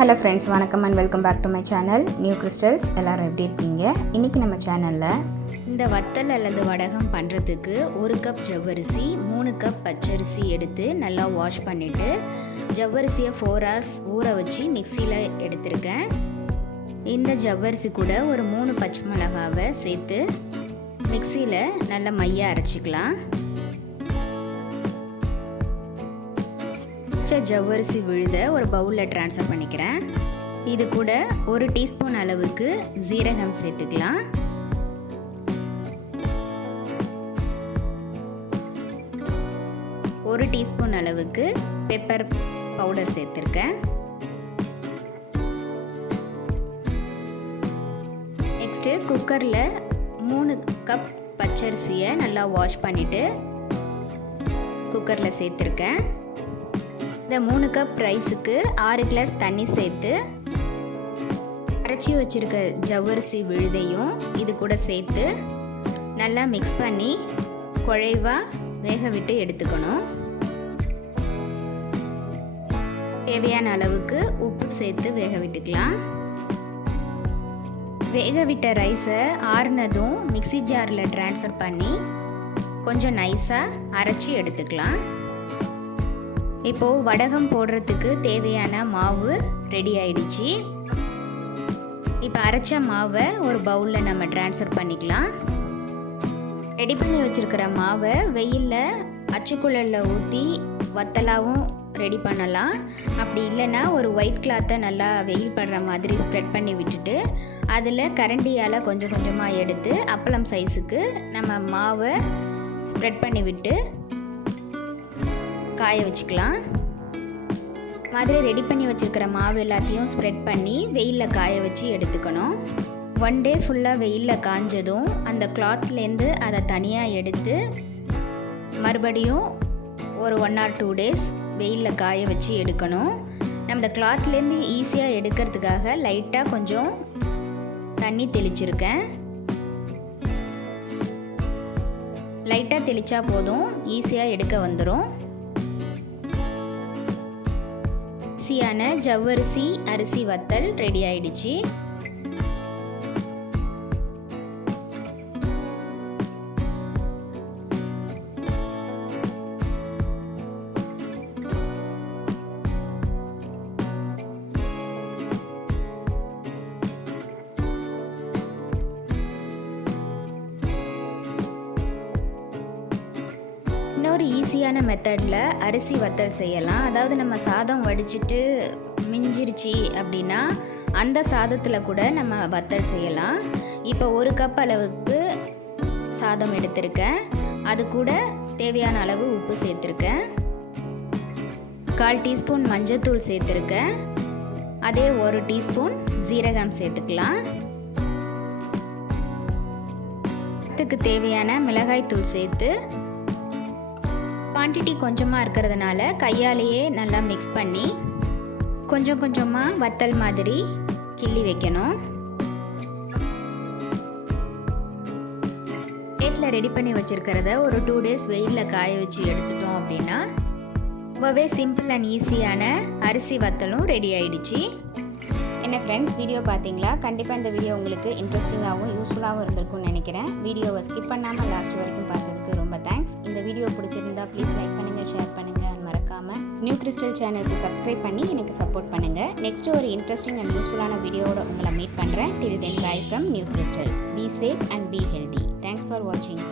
Hello friends, வணக்கம் and welcome back to my channel new crystals. எல்லோரும் எப்படி இருக்கீங்க? இன்றைக்கி நம்ம சேனலில் இந்த வத்தல் அல்லது வடகம் பண்ணுறதுக்கு 1 கப் ஜவ்வரிசி, 3 கப் பச்சரிசி எடுத்து நல்லா வாஷ் பண்ணிவிட்டு ஜவ்வரிசியை 4 hours ஊற வச்சு மிக்சியில் எடுத்திருக்கேன். இந்த ஜவ்வரிசி கூட ஒரு 3 பச்சை மிளகாவை சேர்த்து மிக்சியில் நல்லா மையாக அரைச்சிக்கலாம். ஜவ்வரிசி விழுத ஒரு பவுலில் ட்ரான்ஸ்ஃபர் பண்ணிக்கிறேன். இது கூட 1 டீஸ்பூன் அளவுக்கு ஜீரகம் சேர்த்துக்கலாம். ஒரு டீஸ்பூன் அளவுக்கு பெப்பர் பவுடர் சேர்த்துருக்கேன். நெக்ஸ்ட்டு குக்கரில் 3 கப் பச்சரிசியை நல்லா வாஷ் பண்ணிவிட்டு குக்கரில் சேர்த்துருக்கேன். இந்த 3 கப் ரைஸுக்கு 6 கிளாஸ் தண்ணி சேர்த்து அரைச்சி வச்சுருக்க ஜவ்வரிசி விழுதையும் இது கூட சேர்த்து நல்லா மிக்ஸ் பண்ணி குழைவாக வேக விட்டு எடுத்துக்கணும். தேவையான அளவுக்கு உப்பு சேர்த்து வேக விட்டுக்கலாம். வேக விட்ட ரைஸை ஆறுனதும் மிக்ஸி ஜாரில் ட்ரான்ஸ்ஃபர் பண்ணி கொஞ்சம் நைஸாக அரைச்சி எடுத்துக்கலாம். இப்போது வடகம் போடுறதுக்கு தேவையான மாவு ரெடி ஆயிடுச்சு. இப்போ அரைச்ச மாவை ஒரு பவுலில் நம்ம ட்ரான்ஸ்ஃபர் பண்ணிக்கலாம். ரெடி பண்ணி வச்சுருக்கிற மாவை வெயிலில் அச்சுக்குழலில் ஊற்றி வத்தலாகவும் ரெடி பண்ணலாம். அப்படி இல்லைன்னா ஒரு ஒயிட் கிளாத்தை நல்லா வெயில் படுற மாதிரி ஸ்ப்ரெட் பண்ணி விட்டுட்டு அதில் கரண்டியால் கொஞ்சம் கொஞ்சமாக எடுத்து அப்பளம் சைஸுக்கு நம்ம மாவை ஸ்ப்ரெட் பண்ணி விட்டு காய வச்சுக்கலாம். மாதிரி ரெடி பண்ணி வச்சுருக்கிற மாவு எல்லாத்தையும் ஸ்ப்ரெட் பண்ணி வெயிலில் காய வச்சு எடுத்துக்கணும். 1 day ஃபுல்லாக வெயிலில் காஞ்சதும் அந்த கிளாத்லேருந்து அதை தனியாக எடுத்து மறுபடியும் ஒரு 1 or 2 days வெயிலில் காய வச்சு எடுக்கணும். நம்ம இந்த கிளாத்லேருந்து ஈஸியாக எடுக்கிறதுக்காக லைட்டாக கொஞ்சம் தண்ணி தெளிச்சிருக்கேன். லைட்டாக தெளித்தா போதும், ஈஸியாக எடுக்க வந்துடும். ஈஸியான ஜவ்வரிசி அரிசி வத்தல் ரெடி ஆயிடுச்சு. இன்னொரு ஈஸியான மெத்தடில் அரிசி வத்தல் செய்யலாம். அதாவது நம்ம சாதம் வடிச்சிட்டு மிஞ்சிருச்சு அப்படின்னா அந்த சாதத்தில் கூட நம்ம வத்தல் செய்யலாம். இப்போ 1 கப் அளவுக்கு சாதம் எடுத்திருக்கேன். அது கூட தேவையான அளவு உப்பு சேர்த்துருக்கேன். 1/4 டீஸ்பூன் மஞ்சத்தூள் சேர்த்துருக்கேன். அதே 1 டீஸ்பூன் ஜீரகம் சேர்த்துக்கலாம். அதுக்கு தேவையான மிளகாய் தூள் சேர்த்து குவான்டிட்டி கொஞ்சமாக இருக்கிறதுனால கையாலேயே நல்லா மிக்ஸ் பண்ணி கொஞ்சம் கொஞ்சமாக வத்தல் மாதிரி கிள்ளி வைக்கணும். பிளேட்டில் ரெடி பண்ணி வச்சுருக்கிறத ஒரு 2 days வெயிலில் காய வச்சு எடுத்துட்டோம் அப்படின்னா ரொம்பவே சிம்பிள் அண்ட் ஈஸியான அரிசி வத்தலும் ரெடி ஆயிடுச்சு. என்ன ஃப்ரெண்ட்ஸ், வீடியோ பார்த்தீங்களா? கண்டிப்பாக இந்த வீடியோ உங்களுக்கு இன்ட்ரெஸ்டிங்காகவும் யூஸ்ஃபுல்லாகவும் இருந்திருக்கும்னு நினைக்கிறேன். வீடியோவை ஸ்கிப் பண்ணாமல் லாஸ்ட் வரைக்கும் பார்த்ததுக்கு ரொம்ப தேங்க்ஸ். இந்த வீடியோ பிடிச்சிருந்தா ப்ளீஸ் லைக் பண்ணுங்கள், ஷேர் பண்ணுங்கள் அண்ட் மறக்காமல் நியூ கிறிஸ்டல் சேனலுக்கு சப்ஸ்கிரைப் பண்ணி எனக்கு சப்போர்ட் பண்ணுங்கள். நெக்ஸ்ட்டு ஒரு இன்ட்ரெஸ்டிங் அண்ட் யூஸ்ஃபுல்லான வீடியோவோட உங்களை மீட் பண்ணுறேன். Till then bye from New Crystals. Be safe and be healthy. Thanks for வாட்சிங்.